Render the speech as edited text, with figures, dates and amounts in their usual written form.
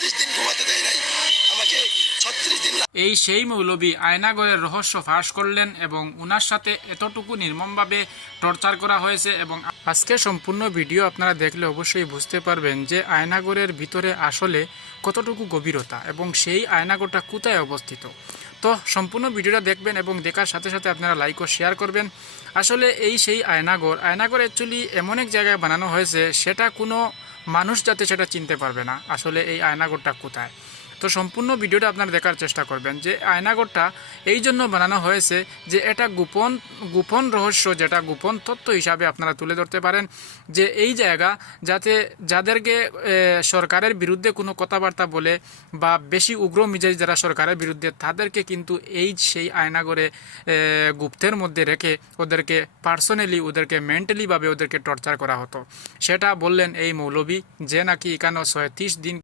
দিন ঘুমাতে দেয় নাই, আমাকে 36 দিন। এই সেই মৌলবী আয়নাগরের রহস্য ফাঁস করলেন এবং উনার সাথে এতটুকু নির্মমভাবে টর্চার করা হয়েছে। এবং আজকে সম্পূর্ণ ভিডিও আপনারা দেখলে অবশ্যই বুঝতে পারবেন যে আয়নাগরের ভিতরে আসলে কতটুকু গভীরতা এবং সেই আয়নাগরটা কোথায় অবস্থিত। তো সম্পূর্ণ ভিডিওটা দেখবেন এবং দেখার সাথে সাথে আপনারা লাইক ও শেয়ার করবেন। আসলে এই সেই আয়নাগর অ্যাকচুয়ালি এমন এক জায়গায় বানানো হয়েছে সেটা কোনো মানুষ যাতে সেটা চিনতে পারবে না আসলে এই আয়নাগরটা কোথায়। তো সম্পূর্ণ ভিডিওটা আপনারা দেখার চেষ্টা করবেন যে আয়নাগরটা এই জন্য বানানো হয়েছে যে এটা গোপন রহস্য, যেটা গোপন তথ্য হিসাবে আপনারা তুলে ধরতে পারেন যে এই জায়গা যাতে যাদেরকে সরকারের বিরুদ্ধে কোনো কথাবার্তা বলে বা বেশি উগ্র মিজাজ যারা সরকারের বিরুদ্ধে, তাদেরকে কিন্তু এই সেই আয়নাগরে গুপ্তের মধ্যে রেখে ওদেরকে পার্সোনালি ওদেরকে মেন্টালিভাবে ওদেরকে টর্চার করা হতো। সেটা বললেন এই মৌলবী যে নাকি এখানে 36 দিন